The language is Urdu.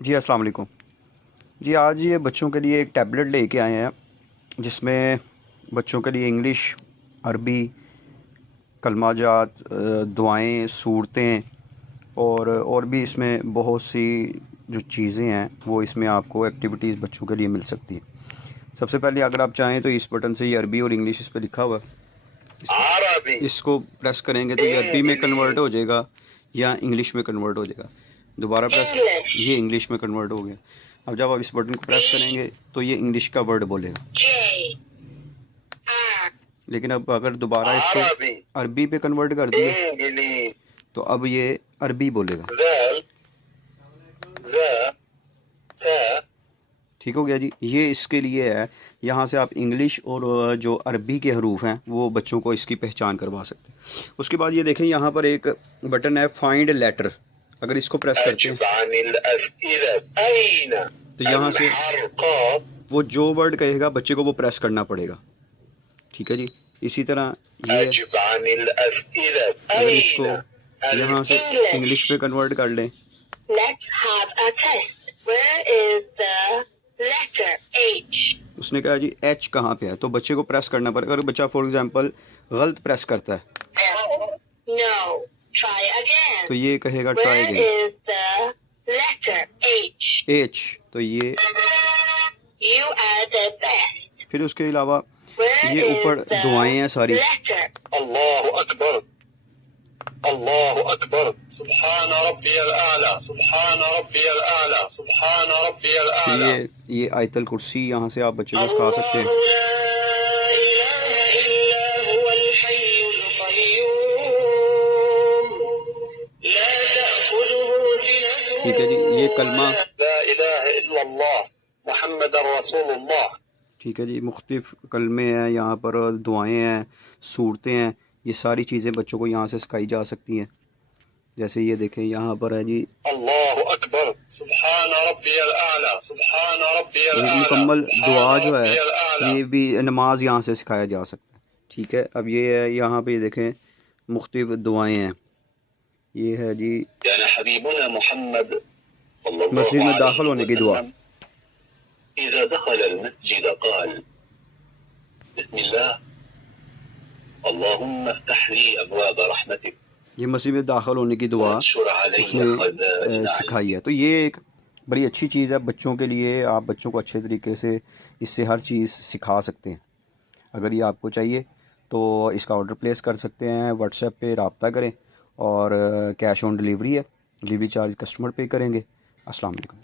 جی السلام علیکم جی آج یہ بچوں کے لیے ایک ٹیبلٹ لے کے آئے ہیں جس میں بچوں کے لیے انگلش، عربی، کلمہ جات، دعائیں، صورتیں اور بھی اس میں بہت سی جو چیزیں ہیں وہ اس میں آپ کو ایکٹیویٹیز بچوں کے لیے مل سکتی ہیں۔ سب سے پہلے اگر آپ چاہیں تو اس بٹن سے یہ عربی اور انگلش اس پہ لکھا ہوا ہے، اس کو پریس کریں گے تو یہ عربی میں کنورٹ ہو جائے گا یا انگلش میں کنورٹ ہو جائے گا۔ دوبارہ پریس، یہ انگلش میں کنورٹ ہو گیا۔ اب جب آپ اس بٹن کو پریس کریں گے تو یہ انگلش کا ورڈ بولے گا، لیکن اب اگر دوبارہ اس کو عربی پہ کنورٹ کر دیا تو اب یہ عربی بولے گا۔ ٹھیک ہو گیا جی، یہ اس کے لیے ہے۔ یہاں سے آپ انگلش اور جو عربی کے حروف ہیں وہ بچوں کو اس کی پہچان کروا سکتے ہیں۔ اس کے بعد یہ دیکھیں یہاں پر ایک بٹن ہے فائنڈ لیٹر، اگر اس کو پریس کرتے ہیں تو یہاں سے وہ جو ورڈ کہے گا بچے کو وہ پریس کرنا پڑے گا۔ ٹھیک ہے جی، اسی طرح یہ اگر اس کو یہاں سے انگلش پہ کنورٹ کر لیں، اس نے کہا جی ایچ کہاں پہ ہے تو بچے کو پریس کرنا پڑے گا۔ اگر بچہ فار ایگزامپل غلط پریس کرتا ہے تو یہ کہے گا ٹرائی اگین، ایچ تو یہ، پھر اس کے علاوہ یہ اوپر دعائیں ہیں ساری، اللہ اکبر، اللہ اکبر، سبحان ربی الاعلی، سبحان ربی الاعلی، سبحان ربی الاعلی۔ یہ آیت الکرسی یہاں سے آپ بچے کو سکھا سکتے ہیں۔ ٹھیک ہے جی، یہ کلمہ لا الہ الا اللہ محمد رسول اللہ، ٹھیک ہے جی، مختلف کلمے ہیں یہاں پر، دعائیں ہیں، صورتیں ہیں، یہ ساری چیزیں بچوں کو یہاں سے سکھائی جا سکتی ہیں۔ جیسے یہ دیکھیں یہاں پر ہے جی اللہ اکبر، سبحان ربی الاعلی، سبحان ربی الاعلی، یہ مکمل دعا جو ہے یہ بھی نماز یہاں سے سکھایا جا سکتا ہے۔ ٹھیک ہے، اب یہ ہے یہاں پہ یہ دیکھیں مختلف دعائیں ہیں، یہ ہے جی حبیبنا محمد مسجد میں داخل ہونے کی دعا، اذا دخل المسجد قال بسم اللہ اللهم افتح لي ابواب رحمتك، یہ مسجد میں داخل ہونے کی دعا اس نے سکھائی ہے۔ تو یہ ایک بڑی اچھی چیز ہے بچوں کے لیے، آپ بچوں کو اچھے طریقے سے اس سے ہر چیز سکھا سکتے ہیں۔ اگر یہ آپ کو چاہیے تو اس کا آرڈر پلیس کر سکتے ہیں، واٹس ایپ پہ رابطہ کریں، اور کیش آن ڈلیوری ہے، ڈلیوری چارج کسٹمر پے کریں گے۔ السلام علیکم۔